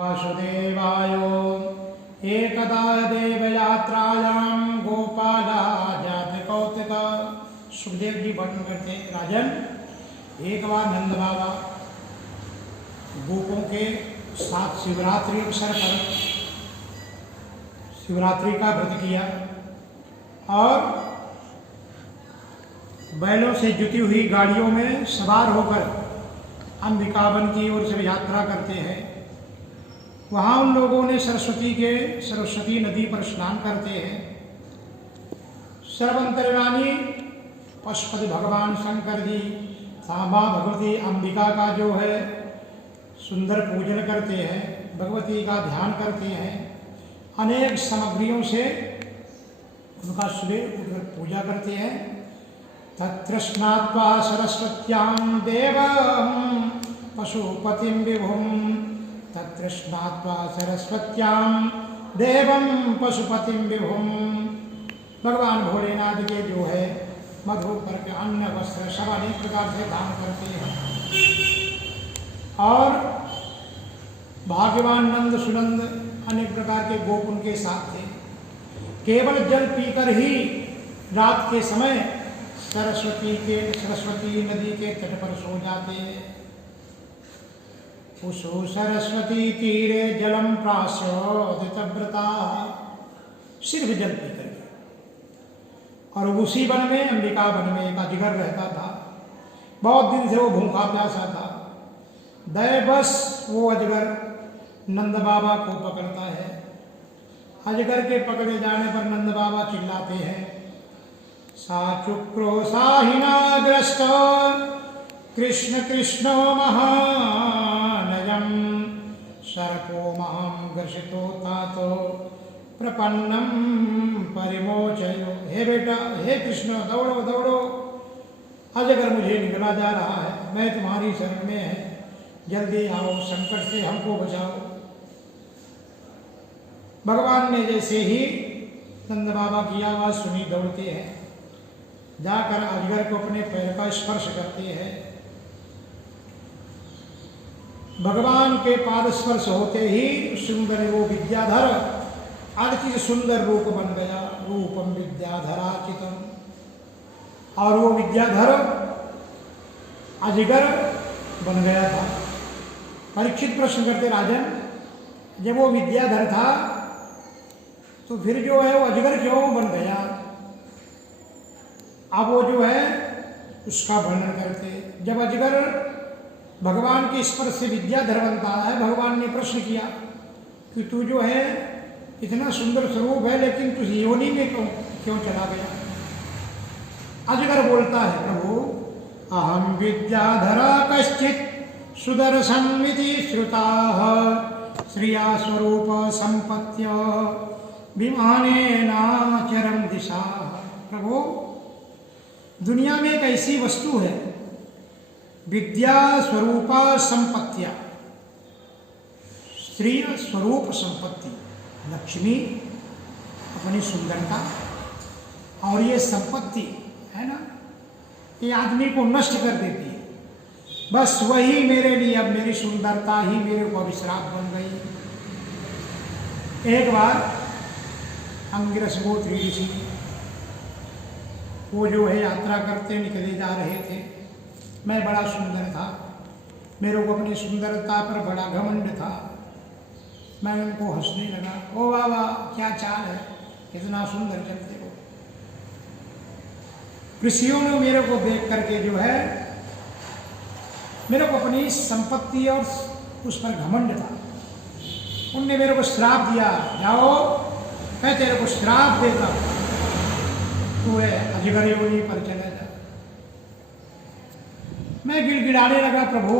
वासुदेवाय एकदा देवयात्रायां गोपालाजातकौतिक। सुखदेव जी वर्णन करते हैं, राजन एक बार नंद बाबा गोपों के साथ शिवरात्रि अवसर पर शिवरात्रि का व्रत किया और बैलों से जुटी हुई गाड़ियों में सवार होकर अंबिकावन की ओर से यात्रा करते हैं। वहाँ उन लोगों ने सरस्वती नदी पर स्नान करते हैं। सर्वंतर्यामी पशुपति भगवान शंकर जी माँ भगवती अंबिका का जो है सुंदर पूजन करते हैं, भगवती का ध्यान करते हैं, अनेक सामग्रियों से उनका सुबह उठकर पूजा करते हैं। तत्र स्नात्वा सरस्वत्यां देवं पशुपतिं विभुं, तत्र स्नात्वा सरस्वत्यां देवं पशुपतिं विभुं। भगवान भोलेनाथ के जो है मधु करके अन्न वस्त्र सब अनेक प्रकार से दान करते हैं और भाग्यवान नंद सुनंद अनेक प्रकार के गोप उनके साथ थे। केवल जल पीकर ही रात के समय सरस्वती नदी के तट पर सो जाते हैं। उषो सरस्वती तीरे जलम प्रास्योदितव्रता, सिर्फ जल पीकर। और उसी वन में, अंबिका वन में एक अजगर रहता था। बहुत दिन से वो भूखा प्यासा था। दैवश वो अजगर नंद बाबा को पकड़ता है। अजगर के पकड़े जाने पर नंद बाबा चिल्लाते हैं, सा चुक्रो साहिनाग्रस्त कृष्ण कृष्णो महानयम सर्पो महं ग्रसितो तातो प्रपन्नम परिमोचयो। हे बेटा, हे कृष्ण, दौड़ो दौड़ो, अजगर मुझे निकला जा रहा है, मैं तुम्हारी शरण में है, जल्दी आओ, संकट से हमको बचाओ। भगवान ने जैसे ही नंद बाबा की आवाज सुनी दौड़ते हैं, जाकर अजगर को अपने पैर का स्पर्श करते हैं। भगवान के पाद स्पर्श होते ही सुंदर वो विद्याधर अति सुंदर रूप बन गया, रूपम विद्याधरार्चितम। और वो विद्याधर अजगर बन गया था। परीक्षित प्रश्न करते, राजन जब वो विद्याधर था तो फिर जो है वो अजगर क्यों बन गया? अब वो जो है उसका वर्णन करते। जब अजगर भगवान के स्पर्श से विद्याधर बनता है, भगवान ने प्रश्न किया कि तू जो है इतना सुंदर स्वरूप है, लेकिन तू योनि में क्यों चला गया? अजगर बोलता है, प्रभु अहम विद्याधरा कश्चित सुदर्शनमिति श्रुताः श्रिया स्वरूप संपत्त्य विमानेनाचरम दिशा। प्रभु दुनिया में एक ऐसी वस्तु है, विद्या स्वरूपा संपत्तिया, स्त्री स्वरूप संपत्ति, लक्ष्मी अपनी सुंदरता और ये संपत्ति है ना, ये आदमी को नष्ट कर देती है। बस वही मेरे लिए, अब मेरी सुंदरता ही मेरे को अभिश्राप बन गई। एक बार अंगिरस गोत्री ऋषि वो जो है यात्रा करते निकले जा रहे थे। मैं बड़ा सुंदर था, मेरे को अपनी सुंदरता पर बड़ा घमंड था। मैं उनको हंसने लगा, ओ बाबा क्या चाल है, इतना सुंदर चलते हो। ऋषियों ने मेरे को देख करके जो है मेरे को अपनी संपत्ति और उस पर घमंड था, उनने मेरे को श्राप दिया, जाओ मैं तेरे को श्राप देता हूं, तू है अजगर योनि पर चला जा। मैं गिड़गिड़ाने लगा, प्रभु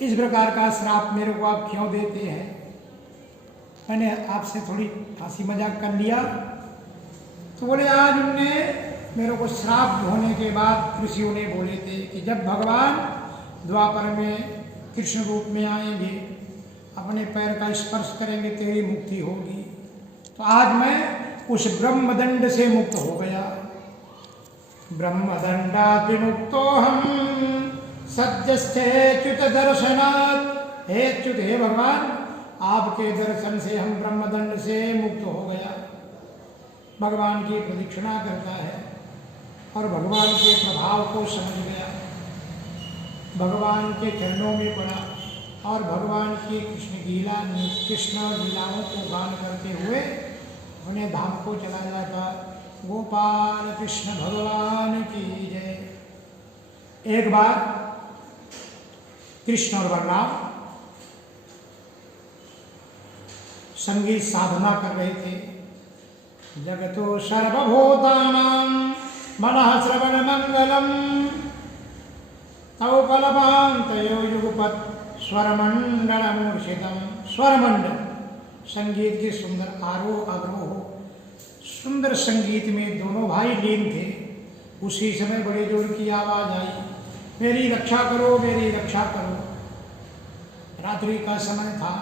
इस प्रकार का श्राप मेरे को आप क्यों देते हैं? मैंने आपसे थोड़ी हंसी मजाक कर लिया। तो बोले, आज उनने मेरे को श्राप होने के बाद ऋषियों ने बोले थे कि जब भगवान द्वापर में कृष्ण रूप में आएंगे, अपने पैर का स्पर्श करेंगे, तेरी मुक्ति होगी। तो आज मैं उस ब्रह्मदंड से मुक्त हो गया। ब्रह्मदंडात् विमुक्तोऽहं सद्यश्चेच्युत दर्शनात् हे अच्युत, हे भगवान, आपके दर्शन से हम ब्रह्मदंड से मुक्त हो गया। भगवान की प्रदक्षिणा करता है और भगवान के प्रभाव को समझ गया, भगवान के चरणों में पड़ा और भगवान की कृष्ण लीलाओं को गान करते हुए उन्हें धाम को चला जाता। गोपाल कृष्ण भगवान की जय। एक बार कृष्ण और बलराम संगीत साधना कर रहे थे। जगतो सर्वभूतानां मनः श्रवण मंगलम तौ कलपान्तयो युगपत् स्वरमंडल मूर्छितम। स्वरमंडल संगीत के सुंदर आरोह अवरोह, सुंदर संगीत में दोनों भाई लीन थे। उसी समय बड़े जोर की आवाज आई, मेरी रक्षा करो, मेरी रक्षा करो। रात्रि का समय था।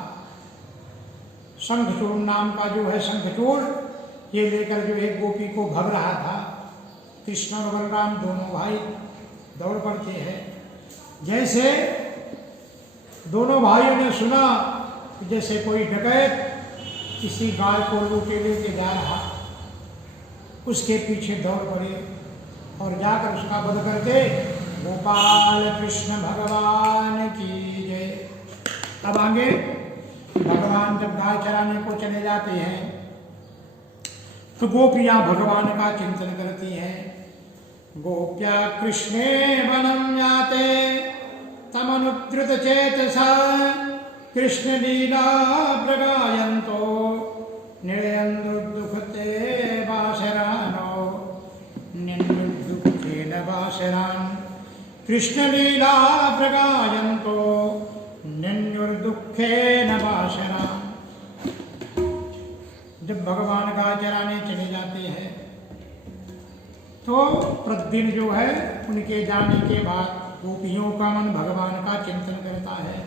शंखचूड़ नाम का जो है शंखचूड़, ये लेकर जो एक गोपी को भग रहा था। कृष्ण और बलराम दोनों भाई दौड़ पड़ते हैं। जैसे दोनों भाइयों ने सुना जैसे कोई डकैत किसी गाय को लूटे लेके जा रहा, उसके पीछे दौड़ पड़े और जाकर उसका वध करते। गोपाल कृष्ण भगवान की जय। अब आगे भगवान जब गाय चराने को चले जाते हैं तो गोपियां भगवान का चिंतन करती हैं। गोप्या कृष्णे वनम याते तमनुद्रुत चेतसा कृष्ण लीला प्रगायन्तो निर्यन्दुर्दुःखते वासरानो निर्दुःखेन वासरान् कृष्ण लीला प्रगायन्तो निर्दुःखेन वासरान्। जब भगवान का चराने चले जाते हैं तो प्रतिदिन जो है उनके जाने के बाद गोपियों का मन भगवान का चिंतन करता है,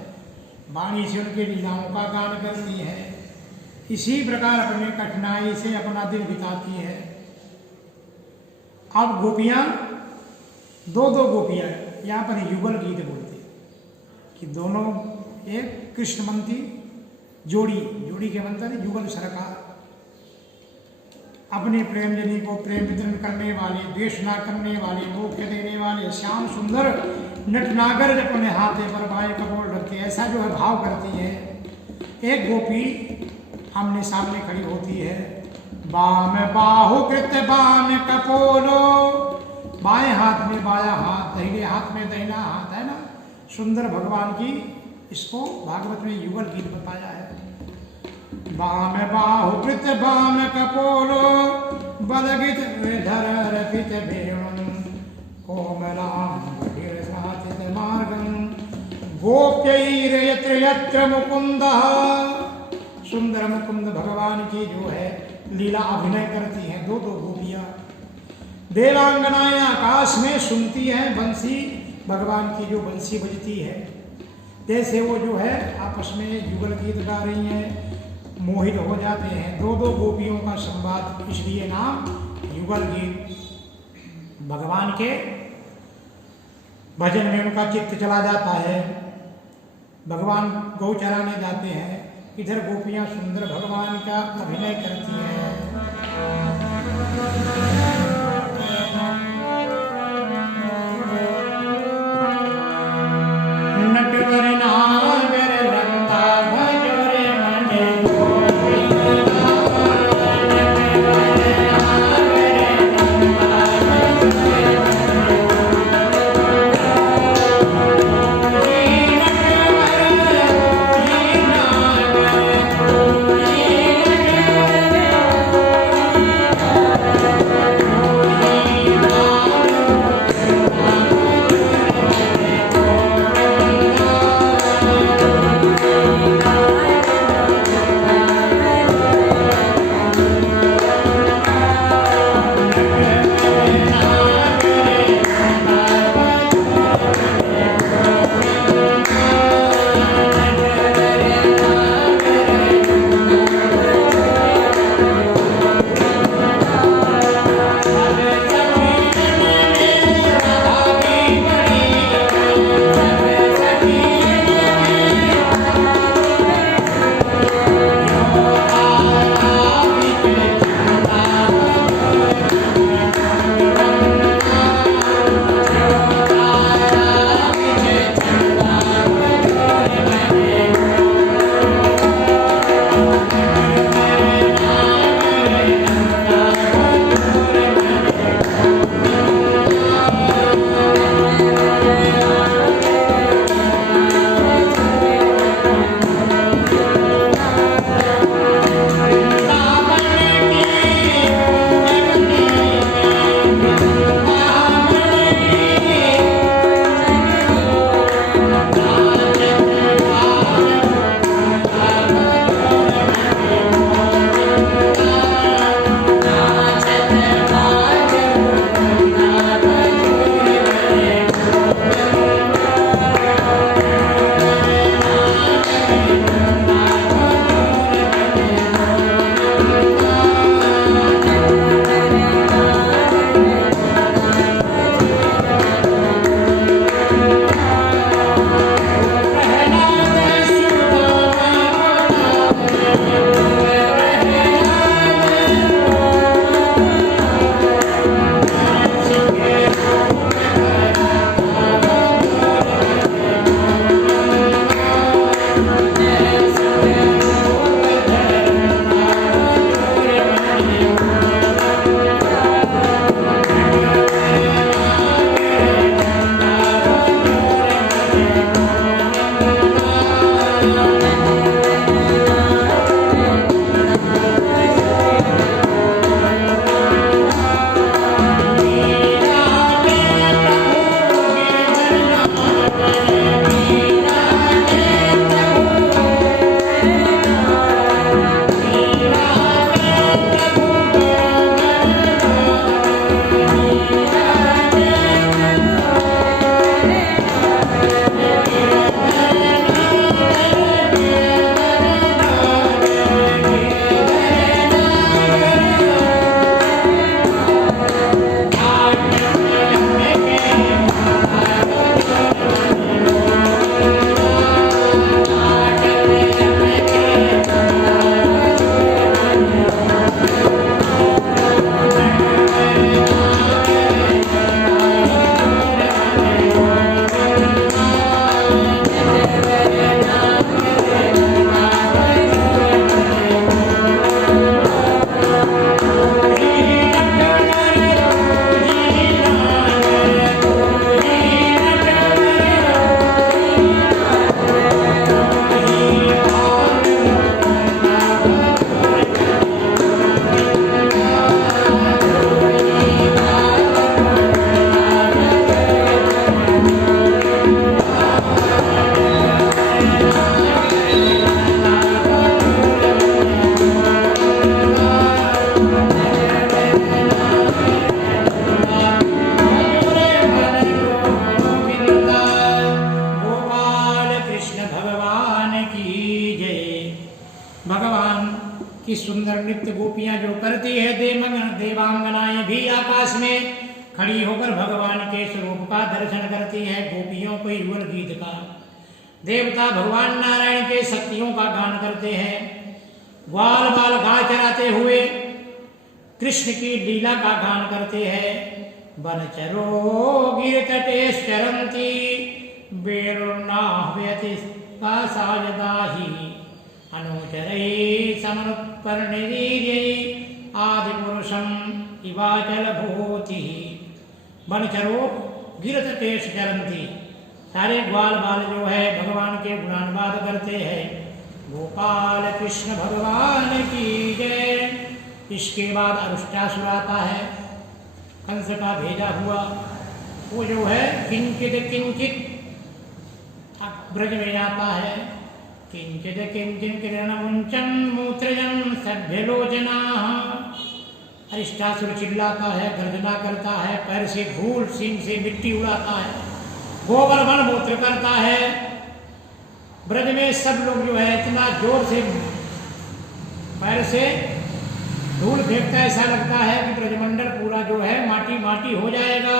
वाणी से उनके लीलाओं का गान करती है। इसी प्रकार अपने कठिनाई से अपना दिन बिताती है। अब गोपियां दो गोपियां यहाँ पर युगल गीत बोलते कि दोनों एक कृष्णमंती जोड़ी के मंत्र युगल सरकार, अपने प्रेमजनी को प्रेम वितरण करने वाले, द्वेष ना करने वाले, मोक्ष देने वाले, श्याम सुंदर नटनागर अपने हाथे पर बाएं कपोल रखते, ऐसा जो है भाव करती है। एक गोपी आमने सामने खड़ी होती है। बाम बाहु कृत बाम कपोलो, बाएं हाथ में बाया हाथ, दाहिने हाथ में दाहिना हाथ, है ना। सुंदर भगवान की इसको भागवत में युगल गीत बताया है। बाम बाहु कृत बाम कपोलो बलगित विधर रपित भेणुं कोमलां बहिर्साचित मार्गं गोप्यैर यत्र यत्र मुकुंदः। सुंदर मुकुंद भगवान की जो है लीला अभिनय करती हैं दो गोपियां। देवांगनाएं आकाश में सुनती हैं बंसी, भगवान की जो बंसी बजती है, जैसे वो जो है आपस में युगल गीत गा रही हैं, मोहित हो जाते हैं। दो गोपियों का संवाद, इसलिए नाम युगल गीत। भगवान के भजन में उनका चित्त चला जाता है। भगवान गौ चराने जाते हैं, इधर गोपियां सुंदर भगवान का अभिनय करती हैं। नटवर नागर लंका भजोरे मने की सुंदर नृत्य गोपियां जो करती है, देवांगनाएं भी आकाश में खड़ी होकर भगवान के स्वरूप का दर्शन करती है। गोपियों को युगल गीत का, देवता भगवान नारायण के शक्तियों का गान करते हैं। ग्वाल बाल गाय चराते हुए कृष्ण की लीला का गान करते हैं। वनचरो गिरतटेश्चरन्ति वेणुर्नाह्वयति कासायदाहि अनुचरै समनुत्पर्णिरीर्यै आदिपुरुषं इवाचलभूति। वनचरो गिरतटेश्चरन्ति, सारे ग्वाल बाल जो है भगवान के गुणानुवाद करते हैं। गोपाल कृष्ण भगवान की जय। इसके बाद अरुष्टासुर आता है, कंस का भेजा हुआ। वो जो है किंचित किंचित ब्रज में आता है। किंचित किंचित किरणमुंचन मूत्रजन सभ्यलोचना। अरिष्टासुर चिल्लाता है, गर्जना करता है, पैर से धूल सींग से मिट्टी उड़ाता है, गोबर वन मूत्र करता है। ब्रज में सब लोग जो है इतना जोर से पैर से धूल फेंकता है, ऐसा लगता है कि ब्रजमंडल पूरा जो है माटी माटी हो जाएगा।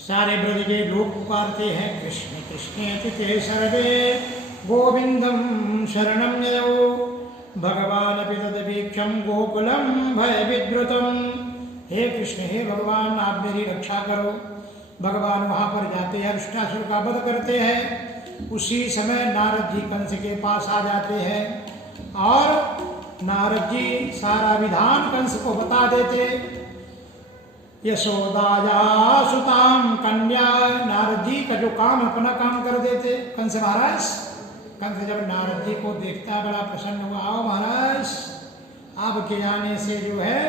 सारे ब्रज के लोग पुकारते हैं, कृष्ण कृष्ण ते सर्वे गोविंदम शरणं ययौ। भगवान तदवीक्षम गोकुलम भय विद्रुतम। हे कृष्ण, हे भगवान, आप मेरी रक्षा करो। भगवान वहां पर जाते हैं, अरिष्टासुर का वध करते हैं। उसी समय नारद जी कंस के पास आ जाते हैं और नारद जी सारा विधान कंस को बता देते। यशोदाया सुताम कन्या, नारद जी का जो काम अपना काम कर देते कंस महाराज। कंस जब नारद जी को देखता बड़ा प्रसन्न हुआ। आओ महाराज, आपके आने से जो है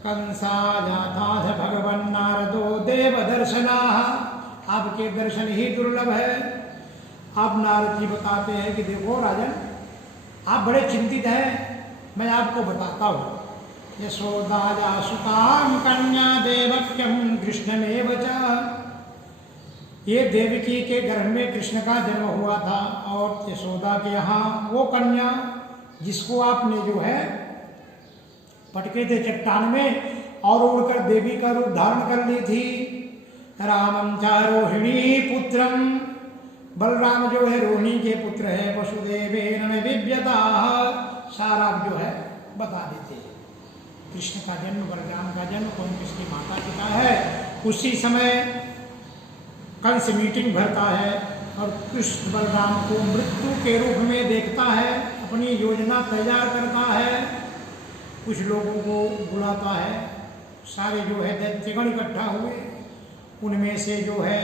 कंसा जाता है भगवान नारदो देव दर्शना। आपके दर्शन ही दुर्लभ है। अब नारद जी बताते हैं कि देखो राजन, आप बड़े चिंतित हैं, मैं आपको बताता हूँ। यशोदाया सुताम कन्या देवक्यम कृष्णमेव च। ये देवकी के गर्भ में कृष्ण का जन्म हुआ था और यशोदा के यहाँ वो कन्या जिसको आपने जो है पटके थे चट्टान में और उड़कर देवी का रूप धारण कर ली थी। रामं च रोहिणी पुत्रम, बलराम जो है रोहिणी के पुत्र है। वसुदेवेन विव्यता, सारा जो है बता देते हैं। कृष्ण का जन्म, बलराम का जन्म, कौन किसकी माता पिता है। उसी समय कंस मीटिंग भरता है और कृष्ण बलराम को मृत्यु के रूप में देखता है, अपनी योजना तैयार करता है, कुछ लोगों को बुलाता है, सारे जो है दैत्यगण इकट्ठा हुए, उनमें से जो है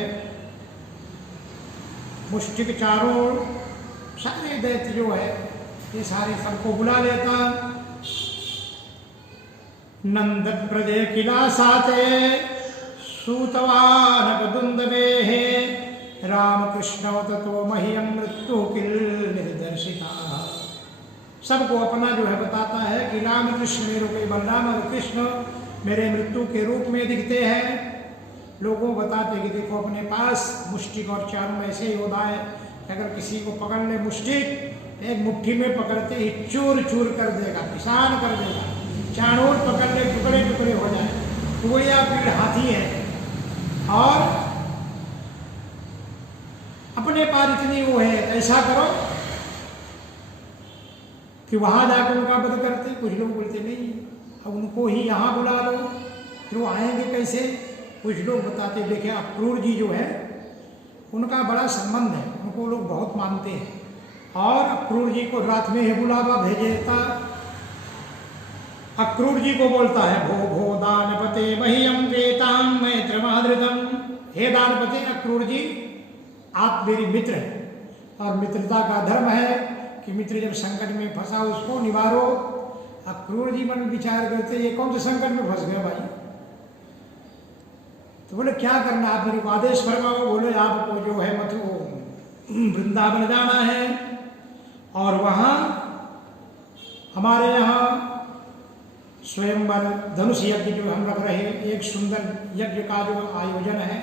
मुष्टिक चारों सारे दैत्य जो है ये सारे सबको बुला लेता। नंद प्रजय किला साते सूतवान दुंदवे रामकृष्ण ततो मह्यम मृत्यु किल निर्दर्शिता। सबको अपना जो है बताता है कि रामकृष्ण मेरे को बलराम और कृष्ण मेरे मृत्यु के रूप में दिखते हैं। लोगों को बताते कि देखो अपने पास मुष्टिक और चारों ऐसे योद्धा है कि अगर किसी को पकड़ ले मुष्टिक एक मुट्ठी में पकड़ते ही चूर चूर कर देगा, किसान कर देगा, चाणूर पकड़ ले टुकड़े टुकड़े हो जाए। टुकड़िया पीड़ हाथी है और अपने पार इतनी वो है, ऐसा करो कि वहां जाकर उनका वध करते। कुछ लोग बोलते नहीं अब उनको ही यहाँ बुला लो, फिर वो आएंगे कैसे। कुछ लोग बताते देखे अक्रूर जी जो है उनका बड़ा संबंध है, उनको लोग बहुत मानते हैं और अक्रूर जी को रात में ही बुलावा भेजेता। अक्रूर जी को बोलता है भो भो दानपते मह्यम प्रेतां मैत्रमादृतम। हे दानपते अक्रूर जी आप मेरी मित्र हैं और मित्रता का धर्म है कि मित्र जब संकट में फंसा उसको निवारो। अक्रूर जी मन विचार करते ये कौन से संकट में फंस गए भाई। तो बोले क्या करना आप मेरे को आदेश फरमाओ। बोले आपको जो है वृंदावन जाना है और वहाँ हमारे यहाँ स्वयंवर धनुष यज्ञ जो हम रख रहे एक सुंदर यज्ञ का जो आयोजन है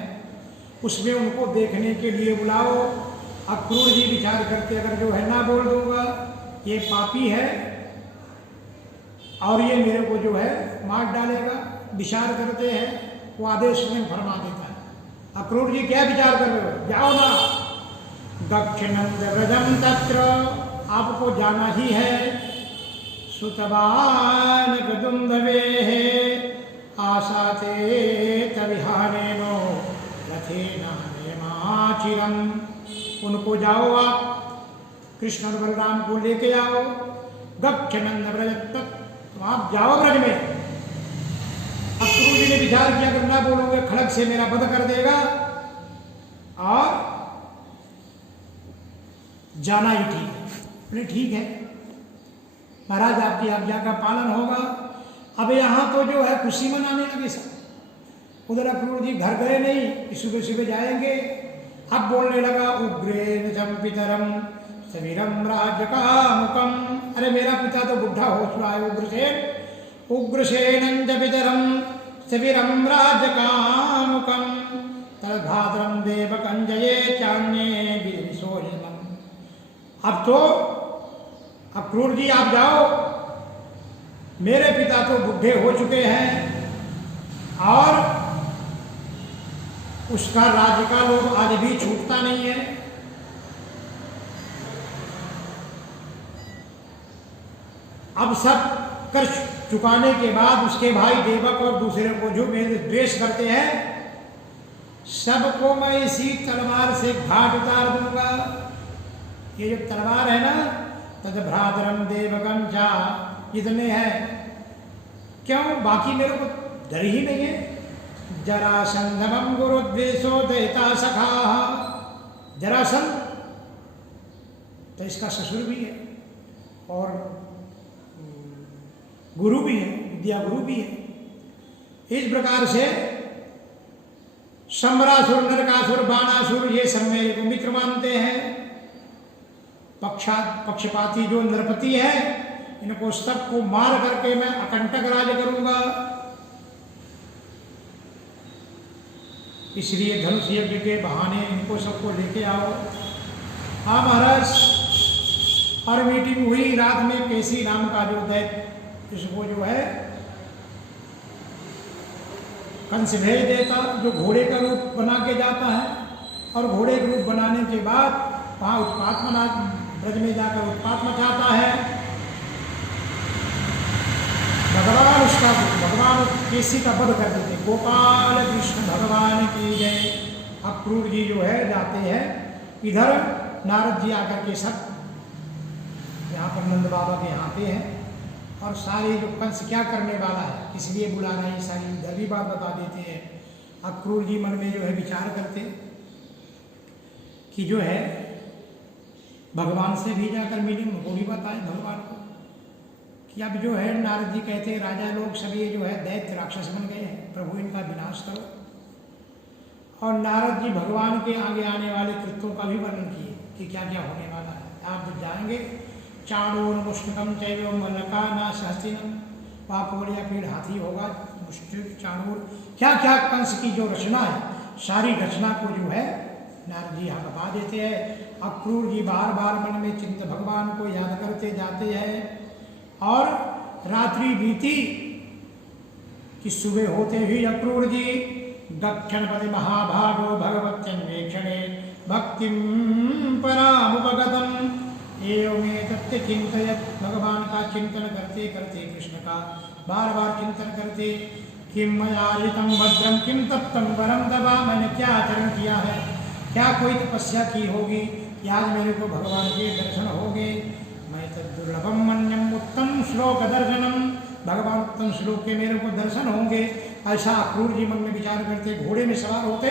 उसमें उनको देखने के लिए बुलाओ। अक्रूर जी विचार करते अगर जो है ना बोल दूंगा ये पापी है और ये मेरे को जो है मार डालेगा। विचार करते हैं वो आदेश में फरमा देता है। अक्रूर जी क्या विचार कर रहे हो, जाओ ना। दक्षिणंद व्रजम तत्र आपको जाना ही है। सुतवान गदुंदवे आसाते तविहानेनो रथेना नेमाचिरम। उनको जाओ आप कृष्ण और बलराम को लेके आओ। गक्षनंद व्रज तक तो आप जाओ ब्रज में। अक्रूर जी ने विचार किया अगर ना बोलोगे खड़ग से मेरा वध कर देगा और जाना ही ठीक है। बोले ठीक है महाराज आपकी आज्ञा का पालन होगा। अब यहाँ तो जो है खुशी मनाने लगे सब। उधर अक्रूर जी घर गए नहीं कि सुबह सुबह जाएंगे। अब बोलने लगा उग्रेण चंपितरम सवीरम राज्य का मुकम। अरे मेरा पिता तो बुढ़ा हो चुका है उग्रसेन। उग्रसेनं पितरम सवीरम राज्य का मुकम तद्भाद्रम देवकंजये चान्ये विसोजनम। अब तो अक्रूर जी आप जाओ, मेरे पिता तो बुढ़े हो चुके हैं और उसका राज्य का लोग आज भी छूटता नहीं है। अब सब कर चुकाने के बाद उसके भाई देवक और दूसरे को जो मेरे द्वेष करते हैं सबको मैं इसी तलवार से घाट उतार दूंगा। ये जो तलवार है ना तद भ्रातरम देवकम जा इतने हैं। क्यों बाकी मेरे को डर ही नहीं है। जरासंधम गुरुद्वेषो दयिता सखा। जरासंध तो इसका ससुर भी है और गुरु भी है, विद्या गुरु भी है। इस प्रकार से सम्रासुर नरकासुर बाणासुर ये सब मेरे को मित्र मानते हैं। पक्षपाती जो नरपति है इनको सबको मार करके मैं अकंटक राज करूंगा। इसलिए धनुष यज्ञ के बहाने इनको सबको लेके आओ। हाँ महाराज। और मीटिंग हुई रात में। केसी नाम का जो दैत्य इसको जो है कंस भेज देता जो घोड़े का रूप बना के जाता है और घोड़े का रूप बनाने के बाद वहाँ उत्पात मना ब्रज में जाकर उत्पात मचाता है। भगवान केसी का वध कर देते। गोपाल कृष्ण भगवान की जय। अक्रूर जी जो है जाते हैं इधर नारद जी आकर के सब यहाँ पर नंद बाबा के यहाँ पे हैं और सारे जो कंस क्या करने वाला है, किस लिए बुला रहे हैं, सारी इधर भी बात बता देते हैं। अक्रूर जी मन में जो है विचार करते कि जो है भगवान से भी जाकर मिले, उनको भी बताएं भगवान को कि अब जो है नारद जी कहते हैं राजा लोग सभी जो है दैत्य राक्षस बन गए हैं, प्रभु इनका विनाश करो। और नारद जी भगवान के आगे आने वाले कृत्यों का भी वर्णन किए कि क्या क्या होने वाला है। आप जब जाएंगे चाणूर मुष्टिकम चैव मल्लका ना सहस्तिनम, पापोड़ या पीड़ हाथी होगा, मुष्टिक चाणूर क्या क्या कंस की जो रचना है, सारी रचना को जो है नारद जी यहाँ बता देते हैं। अक्रूर जी बार बार मन में चिंत भगवान को याद करते जाते हैं और रात्रि बीती कि सुबह होते ही अक्रूर जी दक्षिणपति महाभागो भगवत्यन्वेक्षणे भक्तिम परामुपगतम एवमेतत् चिंतयत्, भगवान का चिंतन करते करते कृष्ण का बार बार चिंतन करते किम मयारितम भद्रम किम तप्तम परम दबा, मैंने क्या आचरण किया है, क्या कोई तपस्या की होगी, आज मेरे को भगवान के दर्शन हो गए। मैं तद दुर्लभम मन्यम उत्तम श्लोक दर्शनम, भगवान उत्तम श्लोक के मेरे को दर्शन होंगे, ऐसा अक्रूर जी मन में विचार करते घोड़े में सवार होते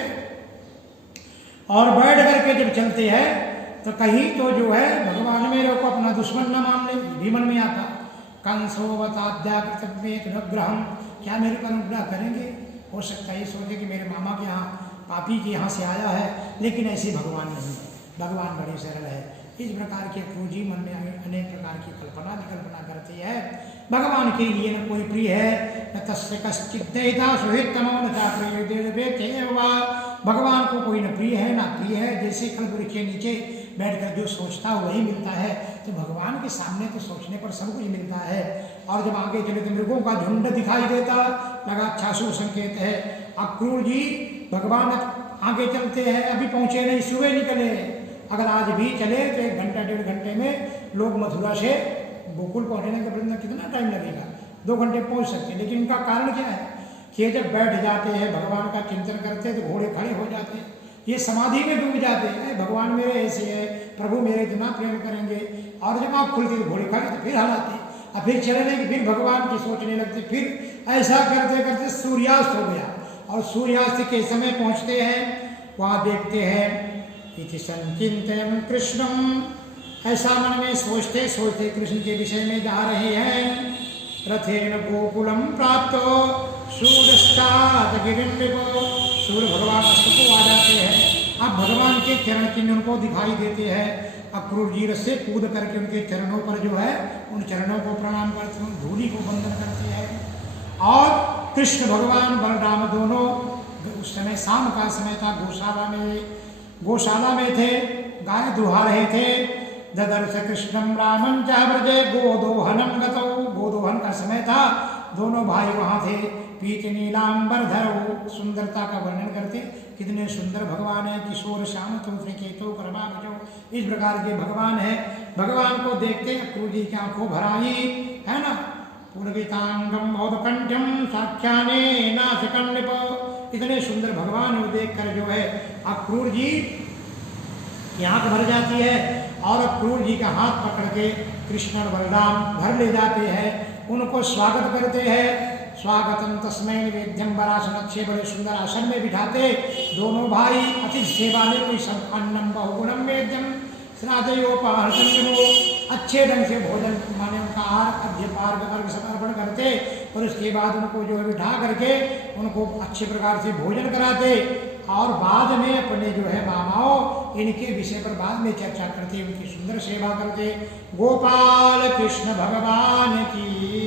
और बैठ करके जब चलते हैं तो कहीं तो जो है भगवान मेरे को अपना दुश्मन न मान ले, भी मन में आता। कंसोवताद्याकृतग्रहम, क्या मेरे पर अनुग्रह करेंगे, हो सकता है ये सोचे कि मेरे मामा के यहाँ पापी के यहाँ से आया है, लेकिन ऐसे भगवान नहीं है, भगवान बड़े सरल है। इस प्रकार के अक्रूर जी मन में अनेक प्रकार की कल्पना विकल्पना करते हैं। भगवान के लिए न कोई प्रिय है, न तस्य कश्चित् दयिता सुहितमो न चा प्रिय, भगवान को कोई न प्रिय है ना प्रिय है। जैसे कल्पवृक्ष के नीचे बैठकर जो सोचता है वही मिलता है, तो भगवान के सामने तो सोचने पर सब कुछ मिलता है। और जब आगे चले तो मृगों का झुंड दिखाई देता लगा, अच्छा शुभ संकेत है। अक्रूर जी भगवान आगे चलते हैं, अभी पहुंचे नहीं, सुबह निकले, अगर आज भी चले तो 1 घंटा 1.5 घंटे में लोग मथुरा से गोकुल पहुंचने के बाद कितना टाइम लगेगा, 2 घंटे पहुंच सकते हैं। लेकिन इनका कारण क्या है कि जब बैठ जाते हैं भगवान का चिंतन करते हैं तो घोड़े खड़े हो जाते हैं, ये समाधि में डूब जाते हैं, भगवान मेरे ऐसे है, प्रभु मेरे इतना प्रेम करेंगे। और जब आँख खुलती तो घोड़े खड़े तो फिर हलाते और फिर चले नहीं, फिर भगवान की सोचने लगते। फिर ऐसा करते करते सूर्यास्त हो गया और सूर्यास्त के समय पहुँचते हैं, वहाँ देखते हैं इति संचिंतयन् कृष्णम, ऐसा मन में सोचते सोचते कृष्ण के विषय में जा रहे हैं। रथेन गोकुलम प्राप्तो सूर्यस्तात् गिरिं विभो, सूर्य भगवान अस्त को आ जाते हैं। अब भगवान के चरण चिन्ह उनको दिखाई देते हैं। अक्रूर जी रस से कूद करके उनके चरणों पर जो है उन चरणों को प्रणाम करते हैं, धूलि को वंदन करते हैं। और कृष्ण भगवान बलराम दोनों उस समय शाम का समय था, गौशाला में थे, गाय दुहा रहे थे। ददर्श कृष्णम रामं च व्रजे गोदोहनम गतौ, गोदोहन का समय था, दोनों भाई वहाँ थे। पीत नीलांबर धरो, सुंदरता का वर्णन करते, कितने सुंदर भगवान है। किशोर श्याम तुमसे केतो कर्मा बचो, इस प्रकार के भगवान है। भगवान को देखते अक्रूर जी की आंखों भराई है ना। पूर्वितांगम औदकंठम साख्याने नासिकं नृपो, इतने सुंदर भगवान को देख कर जो है अक्रूर जी की आंख भर जाती है। और अक्रूर जी का हाथ पकड़ के कृष्ण और बलराम घर ले जाते हैं, उनको स्वागत करते हैं। स्वागतम तस्मै निवेद्यम, बरासन अच्छे बड़े सुंदर आसन में बिठाते दोनों भाई। अतिथि सेवा ने कोई सब अन्नम बहुगुणम वेद्यम श्राद्धयोपाहर्तन, अच्छे ढंग से भोजन माने उनका आहार अध्यपार करके समर्पण करते और उसके बाद उनको जो है बिठा करके उनको अच्छे प्रकार से भोजन कराते। और बाद में अपने जो है मामाओं इनके विषय पर बाद में चर्चा करते, उनकी सुंदर सेवा करते। गोपाल कृष्ण भगवान की